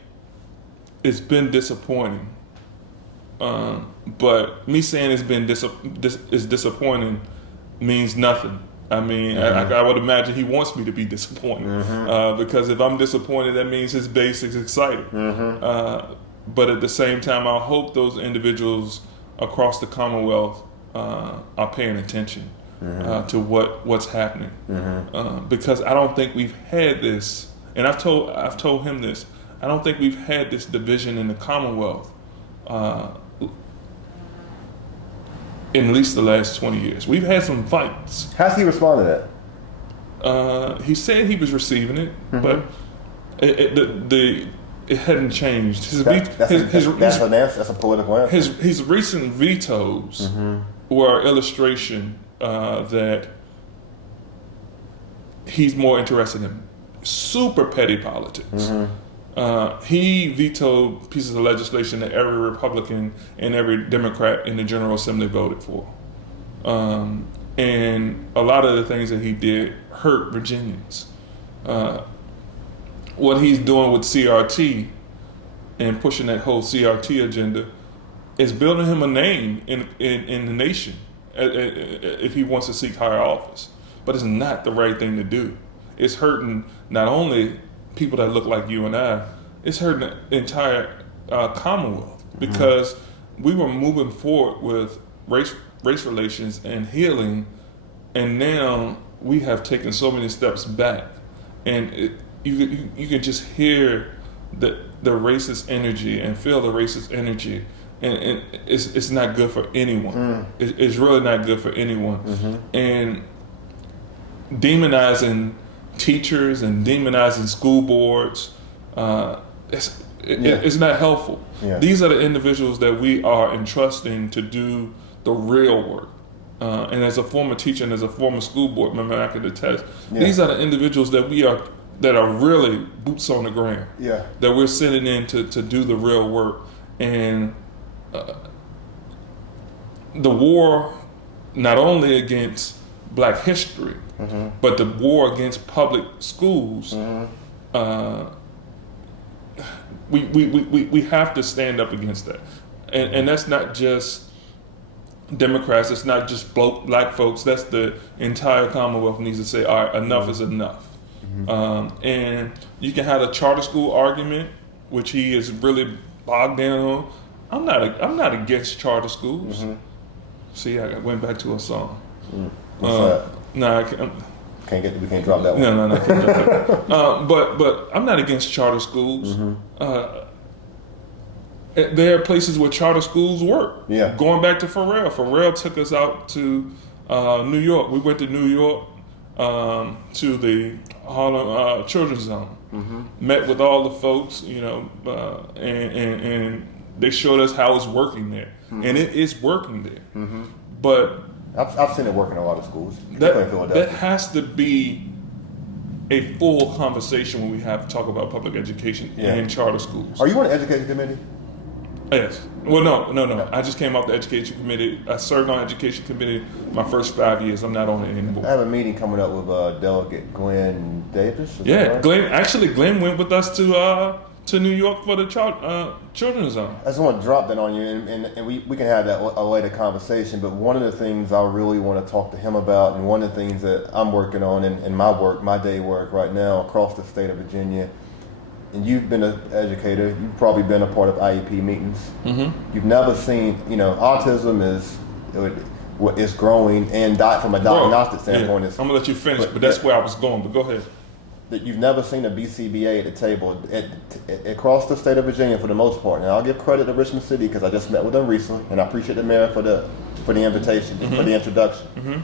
it's been disappointing. But me saying it's been disappointing means nothing. I mean, I would imagine he wants me to be disappointed because if I'm disappointed, that means his base is excited. But at the same time, I hope those individuals across the Commonwealth are paying attention to what's happening because I don't think we've had this, and I've told him this. I don't think we've had this division in the Commonwealth in at least the last 20 years. We've had some fights. How's he responded to that? He said he was receiving it, but it hadn't changed. That's a political answer. His recent vetoes were an illustration that he's more interested in super petty politics. He vetoed pieces of legislation that every Republican and every Democrat in the General Assembly voted for. And a lot of the things that he did hurt Virginians. What he's doing with CRT and pushing that whole CRT agenda is building him a name in the nation if he wants to seek higher office. But it's not the right thing to do. It's hurting not only people that look like you and I, it's hurting the entire Commonwealth because we were moving forward with race relations and healing, and now we have taken so many steps back, and you can just hear the racist energy and feel the racist energy, and it's not good for anyone. It's really not good for anyone, and demonizing teachers and demonizing school boards, it's not helpful. Yeah. These are the individuals that we are entrusting to do the real work. And as a former teacher and as a former school board member, I can attest. These are the individuals that are really boots on the ground. Yeah. That we're sending in to do the real work. And the war, not only against Black history, but the war against public schools. We have to stand up against that, and that's not just Democrats. It's not just Black folks. That's the entire Commonwealth needs to say, all right, enough is enough. And you can have a charter school argument, which he is really bogged down on. I'm not against charter schools. See, I went back to a song. What's that? No, We can't drop that one. No. But I'm not against charter schools. There are places where charter schools work. Yeah. Going back to Pharrell. Pharrell took us out to New York. We went to New York to the Harlem Children's Zone. Met with all the folks, and they showed us how it's working there, and it is working there. But I've seen it work in a lot of schools, particularly in Philadelphia. That has to be a full conversation when we have to talk about public education in charter schools. Are you on the education committee? Yes. Well, no. I just came off the education committee. I served on the education committee my first 5 years. I'm not on it anymore. I have a meeting coming up with Delegate Glenn Davis. Glenn went with us to New York for the children's zone. I just want to drop that on you, and we can have that a later conversation. But one of the things I really want to talk to him about, and one of the things that I'm working on in my day work right now across the state of Virginia, and you've been an educator, you've probably been a part of IEP meetings. You've never seen, autism is growing, and from a diagnostic standpoint, I'm gonna let you finish, but that's where I was going. But go ahead. That you've never seen a BCBA at the table across the state of Virginia for the most part. Now I'll give credit to Richmond City because I just met with them recently, and I appreciate the mayor for the invitation, for the introduction.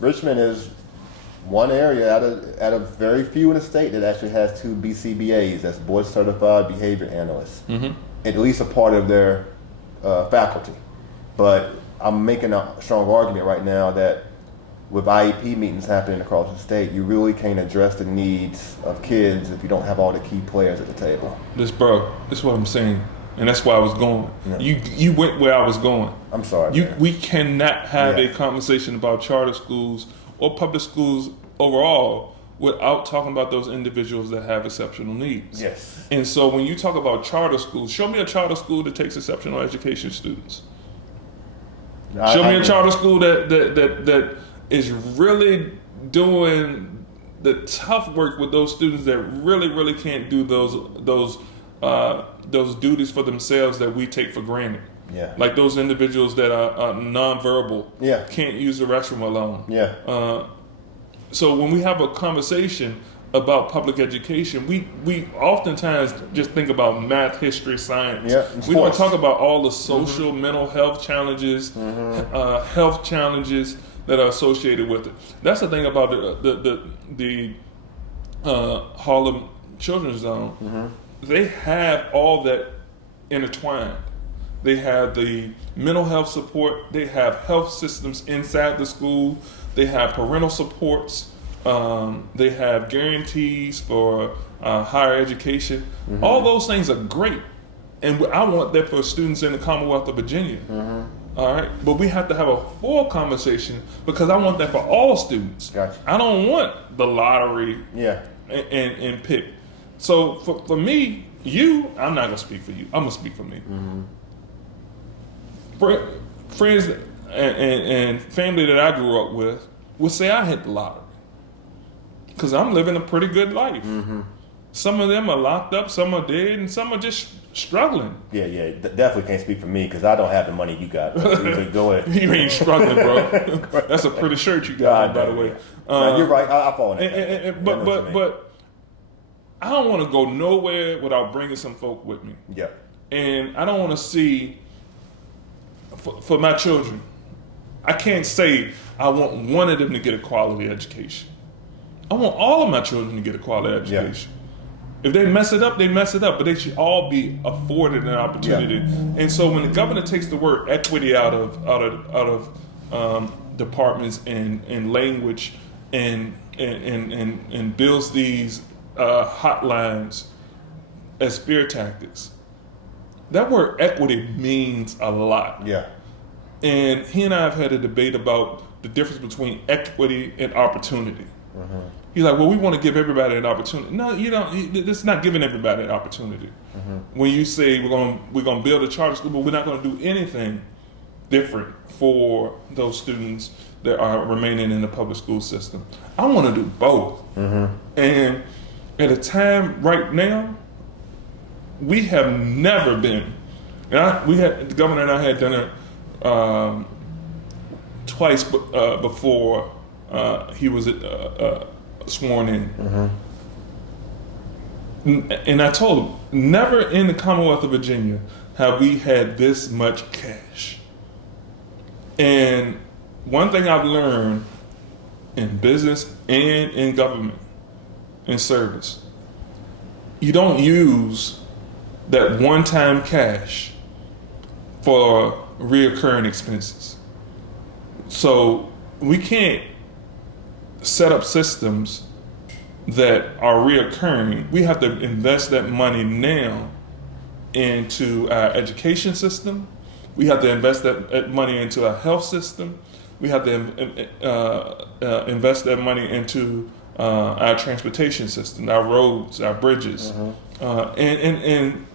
Richmond is one area out of very few in the state that actually has 2 BCBAs, that's board certified behavior analysts, at least a part of their faculty. But I'm making a strong argument right now that with IEP meetings happening across the state, you really can't address the needs of kids if you don't have all the key players at the table. This is what I'm saying, and that's where I was going. Yeah. You went where I was going. I'm sorry. We cannot have a conversation about charter schools or public schools overall without talking about those individuals that have exceptional needs. Yes. And so when you talk about charter schools, show me a charter school that takes exceptional education students. Show me a charter school that is really doing the tough work with those students that really can't do those duties for themselves that we take for granted. Yeah. Like those individuals that are nonverbal, can't use the restroom alone. Yeah. So when we have a conversation about public education, we oftentimes just think about math, history, science. Yeah, we don't talk about all the social, mental health challenges, health challenges that are associated with it. That's the thing about the Harlem Children's Zone. They have all that intertwined. They have the mental health support. They have health systems inside the school. They have parental supports. They have guarantees for higher education. All those things are great. And I want that for students in the Commonwealth of Virginia. All right, but we have to have a full conversation because I want that for all students. Gotcha. I don't want the lottery and pick. So for me, I'm not going to speak for you. I'm going to speak for me. Friends and family that I grew up with would say I hit the lottery because I'm living a pretty good life. Some of them are locked up, some are dead, and some are just struggling. Yeah, definitely can't speak for me because I don't have the money you got. Go ahead. You ain't struggling, bro. That's a pretty shirt you got, by the way. No, you're right. I fall in that. But I don't want to go nowhere without bringing some folk with me. Yeah. And I don't want to see, for my children, I can't say I want one of them to get a quality education. I want all of my children to get a quality education. Yeah. If they mess it up, they mess it up, but they should all be afforded an opportunity. Yeah. And so when the governor takes the word equity out of departments and language and builds these hotlines as fear tactics, that word equity means a lot. Yeah. And he and I have had a debate about the difference between equity and opportunity. Uh-huh. He's like, well, we want to give everybody an opportunity. No, you don't. It's not giving everybody an opportunity. Uh-huh. When you say we're going to build a charter school, but we're not going to do anything different for those students that are remaining in the public school system. I want to do both. Uh-huh. And at a time right now, we have never been. The governor and I had dinner twice before he was sworn in. Mm-hmm. And I told him, never in the Commonwealth of Virginia have we had this much cash. And one thing I've learned in business and in government, in service, you don't use that one-time cash for reoccurring expenses. So we can't set up systems that are reoccurring. We have to invest that money now into our education system. We have to invest that money into our health system. We have to invest that money into our transportation system, our roads, our bridges. Uh-huh. And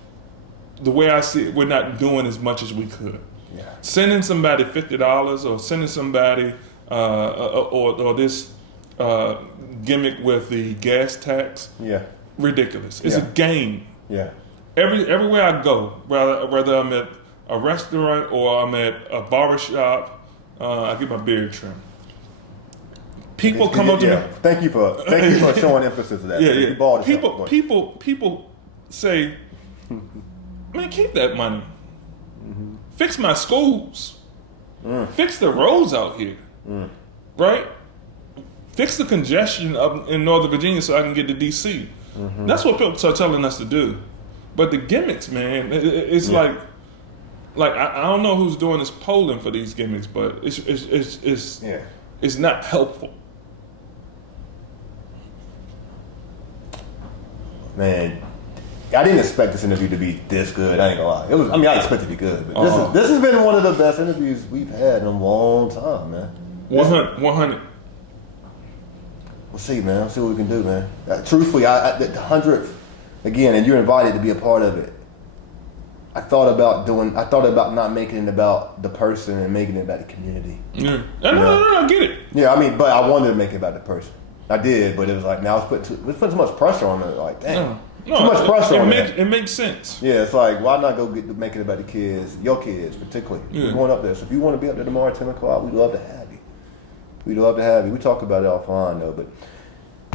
the way I see it, we're not doing as much as we could. Yeah. Sending somebody $50 or sending somebody or this gimmick with the gas tax. Yeah, ridiculous. It's a game. Yeah. Everywhere I go, whether I'm at a restaurant or I'm at a barbershop, I get my beard trimmed. People come up to me. Thank you for showing emphasis to that. Yeah. People say, man, keep that money. Mm-hmm. Fix my schools. Fix the roads out here. Right? Fix the congestion up in Northern Virginia so I can get to D.C. Mm-hmm. That's what people are telling us to do. But the gimmicks, man, it's like I don't know who's doing this polling for these gimmicks, but it's not helpful. Man, I didn't expect this interview to be this good. I ain't gonna lie. I expect it to be good, but this has been one of the best interviews we've had in a long time, man. 100. We'll see, man. We'll see what we can do, man. Truthfully, the 100th, again, and you're invited to be a part of it. I thought about not making it about the person and making it about the community. Yeah. No, I get it. Yeah, but I wanted to make it about the person. I did, but it was like, now it's putting so much pressure on it. Like, damn. No, too much pressure on it. It makes sense. Yeah, it's like, why not go make it about the kids, your kids particularly. Yeah. We're going up there. So if you want to be up there tomorrow at 10 o'clock, we'd love to have you. We'd love to have you. We talk about it offline though, but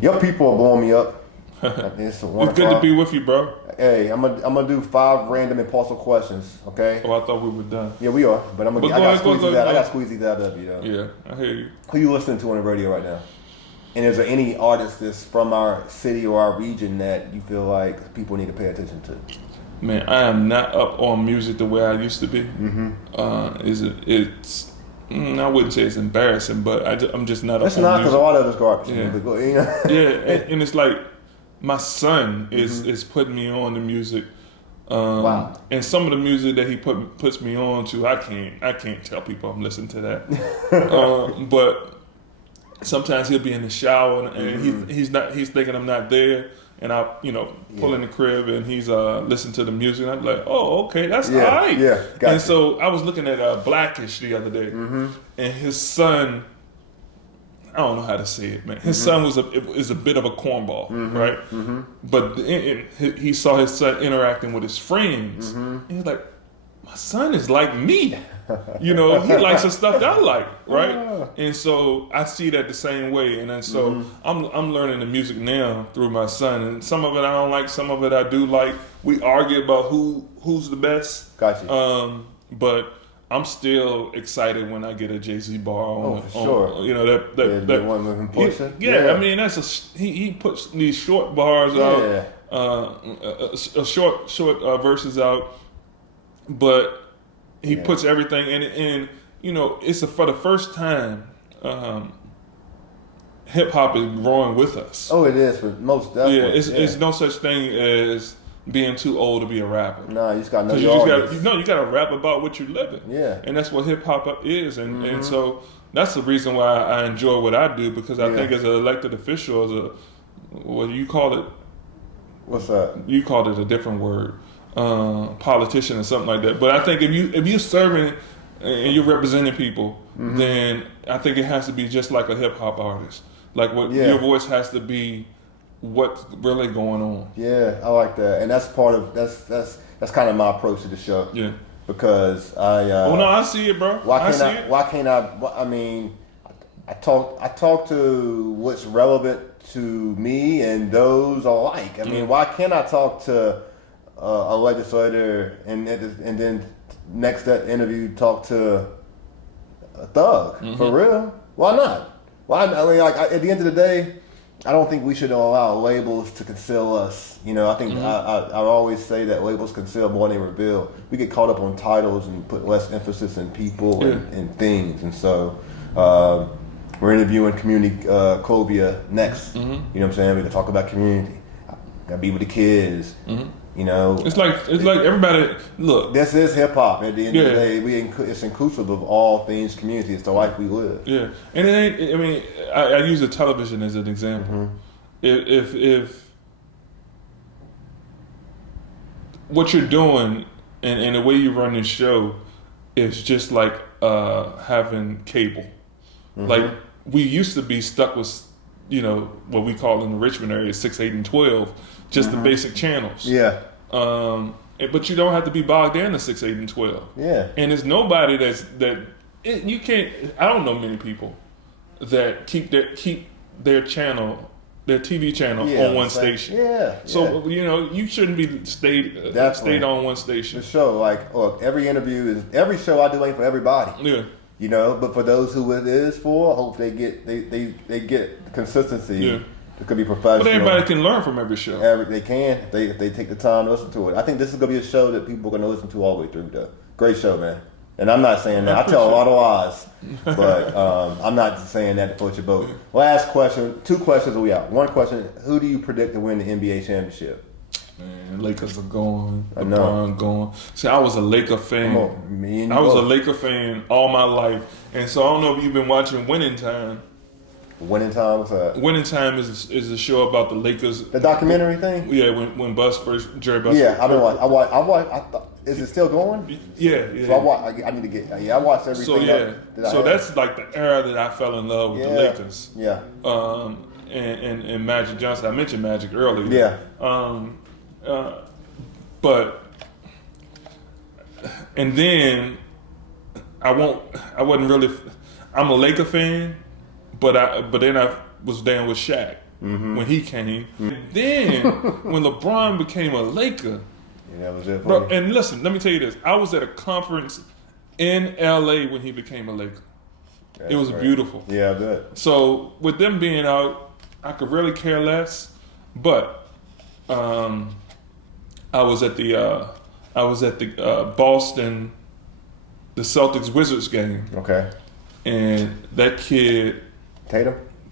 your people are blowing me up. It's good to be with you, bro. Hey, I'm gonna do 5 random impulsive questions, okay? Oh, I thought we were done. Yeah, we are, but I gotta squeeze these out of you, though. Yeah, I hear you. Who you listening to on the radio right now? And is there any artist that's from our city or our region that you feel like people need to pay attention to? Man, I am not up on music the way I used to be. Mm-hmm. I wouldn't say it's embarrassing, but I'm just not up on music. It's not, because a lot of it's garbage. Yeah, yeah, and it's like my son is putting me on the music. Wow. And some of the music that he puts me on to, I can't tell people I'm listening to that. But sometimes he'll be in the shower and he's thinking I'm not there, and I pull in the crib and he's listening to the music, and I'm like, oh, okay, that's all right. Yeah, gotcha. And so I was looking at Blackish the other day, and his son I don't know how to say it, man. His son is a bit of a cornball, right? But he saw his son interacting with his friends, and he's like, my son is like me. You know, he likes the stuff that I like, right? Yeah. And so I see that the same way. And then so I'm learning the music now through my son, and some of it I don't like, some of it I do like. We argue about who's the best. Gotcha. But I'm still excited when I get a Jay-Z bar on. For sure. On, you know that one with him pushing. Yeah, I mean he puts these short bars out, short verses out, but he puts everything in it. And you know, it's for the first time, hip hop is growing with us. Oh, it is, for most definitely. It's no such thing as being too old to be a rapper. No, you just got to know you got to rap about what you're living. Yeah. And that's what hip hop is. And so that's the reason why I enjoy what I do, because I think as an elected official, what do you call it? What's that? You called it a different word, politician or something like that. But I think if you're serving and you're representing people, then I think it has to be just like a hip hop artist. Like your voice has to be what's really going on. Yeah, I like that, and that's part of that's kind of my approach to the show. Yeah, because I see it, bro. Why can't I? I mean, I talk to what's relevant to me and those alike. I mean, why can't I talk to a legislator and then next that interview talk to a thug for real? Why not? Why? I mean, like at the end of the day, I don't think we should allow labels to conceal us. You know, I think I always say that labels conceal more than they reveal. We get caught up on titles and put less emphasis in people and things. And so we're interviewing Community Covia next. You know what I'm saying? We're gonna talk about community. Gotta be with the kids. You know, it's like everybody. Look, this is hip hop. At the end of the day, it's inclusive of all things community. It's the life we live. Yeah, and it ain't. I mean, I use the television as an example. If what you're doing and the way you run this show is just like having cable. Like we used to be stuck with, you know, what we call in the Richmond area 6, 8, and 12. Just the basic channels. Yeah. But you don't have to be bogged down to 6, 8, and 12. Yeah. And there's nobody you can't. I don't know many people that keep their channel, their TV channel on one station. Yeah. So you know you shouldn't be stayed on one station. The show, like, look, every show I do ain't for everybody. Yeah. You know, but for those who it is for, I hope they get consistency. Yeah. It could be professional. But everybody can learn from every show. They can. If they take the time to listen to it. I think this is going to be a show that people are going to listen to all the way through, though. Great show, man. And I'm not saying that. I tell a lot of lies. But I'm not saying that to float your boat. Last question. 2 questions are we out. 1 question. Who do you predict to win the NBA championship? Man, Lakers are going. LeBron going. See, I was a Laker fan. I was a Laker fan all my life. And so I don't know if you've been watching Winning Time. Winning Time, what's that? Winning Time is a show about the Lakers. The documentary thing? Yeah, when Jerry Buss. Yeah, I've been watching. I watched. Is it still going? Yeah. So I need to get. I watched everything. So that's like the era that I fell in love with the Lakers. Yeah. And Magic Johnson. I mentioned Magic earlier. Yeah. But and then I'm a Laker fan. But then I was down with Shaq when he came. Then when LeBron became a Laker, that was it. Bro, and listen, let me tell you this: I was at a conference in LA when he became a Laker. It was beautiful. Yeah, I bet. So with them being out, I could really care less. But I was at the Boston, the Celtics Wizards game. Okay. And that kid.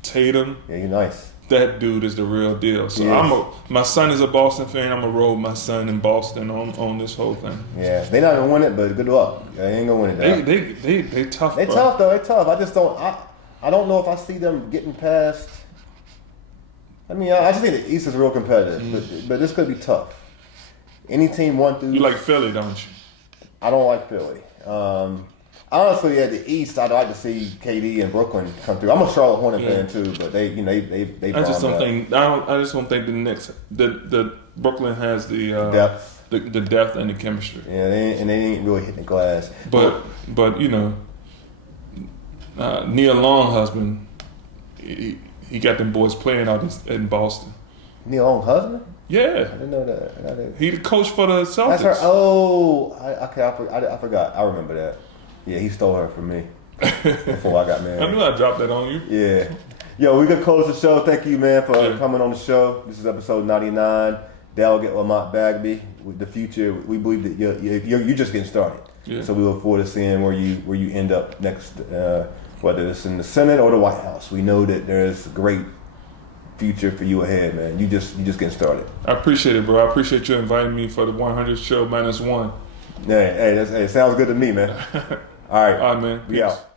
Tatum. Yeah, you're nice. That dude is the real deal. So my son is a Boston fan. I'm gonna roll my son in Boston on this whole thing. Yeah, they not gonna win it, but good luck. They ain't gonna win it. They tough. They tough though. They tough. I just don't. I don't know if I see them getting past. I mean, I just think the East is real competitive, but this could be tough. Any team 1 through. You like Philly, don't you? I don't like Philly. honestly, at the East, I'd like to see KD and Brooklyn come through. I'm a Charlotte Hornet fan too, but they I just don't think I just don't think the Brooklyn has the depth, the depth and the chemistry. Yeah, they ain't really hitting the glass. But you know, Neil Longhusband, he got them boys playing out in Boston. Neil Longhusband? Yeah, I didn't know that. He the coach for the Celtics. That's her. Oh, I forgot. I remember that. Yeah, he stole her from me before I got married. I knew I dropped that on you. Yeah. Yo, we could close the show. Thank you, man, for coming on the show. This is episode 99. Delegate Lamont Bagby. With the future, we believe that you're just getting started. Yeah. So we look forward to seeing where you end up next, whether it's in the Senate or the White House. We know that there's a great future for you ahead, man. You just getting started. I appreciate it, bro. I appreciate you inviting me for the 100th show -1. Hey, it sounds good to me, man. All right. All right, man. Peace. We out.